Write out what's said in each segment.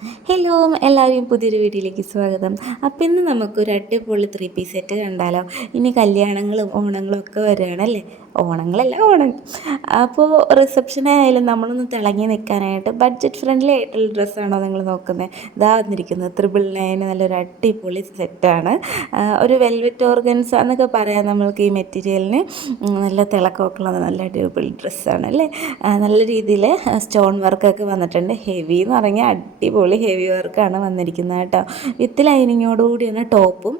Hello, എല്ലാവരെയും പുതിയൊരു വീഡിയോയിലേക്ക് സ്വാഗതം. അപ്പം ഇന്ന് നമുക്കൊരു അടിപൊളി 3 പീസ് സെറ്റ് കണ്ടാലോ? ഇനി കല്യാണങ്ങളും ഓണങ്ങളും ഒക്കെ വരികയാണല്ലേ. ഓണങ്ങളല്ല, ഓണം. അപ്പോൾ റിസപ്ഷനായാലും നമ്മളൊന്ന് തിളങ്ങി നിൽക്കാനായിട്ട് ബഡ്ജറ്റ് ഫ്രണ്ട്ലി ആയിട്ടുള്ള ഡ്രസ്സാണോ നിങ്ങൾ നോക്കുന്നത്? ഇതാ വന്നിരിക്കുന്നത് 999 നല്ലൊരു അടിപൊളി സെറ്റാണ്. ഒരു വെൽവെറ്റ് ഓർഗൻസ എന്നൊക്കെ പറയാം നമ്മൾക്ക് ഈ മെറ്റീരിയലിന്. നല്ല തിളക്കമൊക്കെ ഉള്ളത് നല്ല അടിപൊളി ഡ്രസ്സാണ് അല്ലേ. നല്ല രീതിയിൽ സ്റ്റോൺ വർക്കൊക്കെ വന്നിട്ടുണ്ട്. ഹെവി എന്ന് പറഞ്ഞാൽ അടിപൊളി ഹെവി വർക്കാണ് വന്നിരിക്കുന്നത് കേട്ടോ. വിത്ത് ലൈനിങ്ങോടുകൂടിയാണ് ടോപ്പും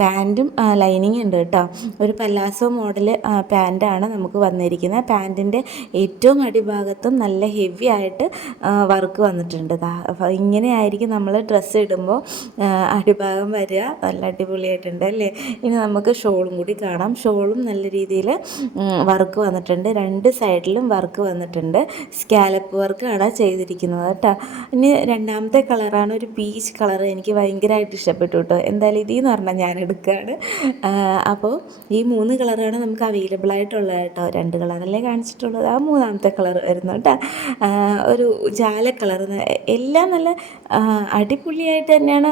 പാൻറ്റും ലൈനിങ് ഉണ്ട് കേട്ടോ. ഒരു പല്ലാസോ മോഡൽ പാൻറ്റാണ് നമുക്ക് വന്നിരിക്കുന്നത്. പാൻറ്റിൻ്റെ ഏറ്റവും അടിഭാഗത്തും നല്ല ഹെവി ആയിട്ട് വർക്ക് വന്നിട്ടുണ്ട്. ഇങ്ങനെയായിരിക്കും നമ്മൾ ഡ്രസ്സ് ഇടുമ്പോൾ അടിഭാഗം വരിക. നല്ല അടിപൊളിയായിട്ടുണ്ട് അല്ലേ. ഇനി നമുക്ക് ഷോളും കൂടി കാണാം. ഷോളും നല്ല രീതിയിൽ വർക്ക് വന്നിട്ടുണ്ട്. രണ്ട് സൈഡിലും വർക്ക് വന്നിട്ടുണ്ട്. സ്കാലപ്പ് വർക്കാണ് ചെയ്തിരിക്കുന്നത് കേട്ടോ. ഇനി രണ്ടാമത്തെ കളറാണ് ഒരു പീച്ച് കളർ. എനിക്ക് ഭയങ്കരമായിട്ട് ഇഷ്ടപ്പെട്ടു കേട്ടോ. എന്തായാലും ഇതിന്ന് പറഞ്ഞാൽ ഞാൻ എടുക്കുകയാണ്. അപ്പോൾ ഈ 3 കളറാണ് നമുക്ക് അവൈലബിൾ ആയിട്ടുള്ളത് കേട്ടോ. 2 കളറല്ലേ കാണിച്ചിട്ടുള്ളത്. ആ മൂന്നാമത്തെ കളർ വരുന്നു കേട്ടോ. ഒരു ജാല കളർ. എല്ലാം നല്ല അടിപൊളിയായിട്ട് തന്നെയാണ്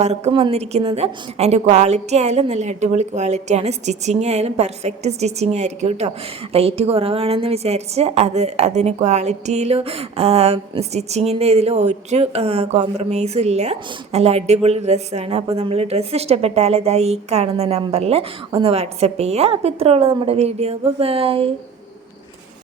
വർക്കും വന്നിരിക്കുന്നത്. അതിൻ്റെ ക്വാളിറ്റി ആയാലും നല്ല അടിപൊളി ക്വാളിറ്റിയാണ്. സ്റ്റിച്ചിങ് ആയാലും പെർഫെക്റ്റ് സ്റ്റിച്ചിങ് ആയിരിക്കും കേട്ടോ. റേറ്റ് കുറവാണെന്ന് വിചാരിച്ച് അതിന് ക്വാളിറ്റിയിലോ സ്റ്റിച്ചിങ്ങിൻ്റെ ഇതിലോ ഒരു കോംപ്രമൈസും ഇല്ല. നല്ല അടിപൊളി ഡ്രസ്സാണ്. അപ്പോൾ നമ്മൾ ഡ്രസ്സ് ഇഷ്ടപ്പെട്ടാൽ ഇതാ ഈ കാണുന്ന നമ്പറിൽ ഒന്ന് വാട്സപ്പ് ചെയ്യുക. അപ്പോൾ ഇത്രയുള്ളൂ നമ്മുടെ വീഡിയോ. ബൈ.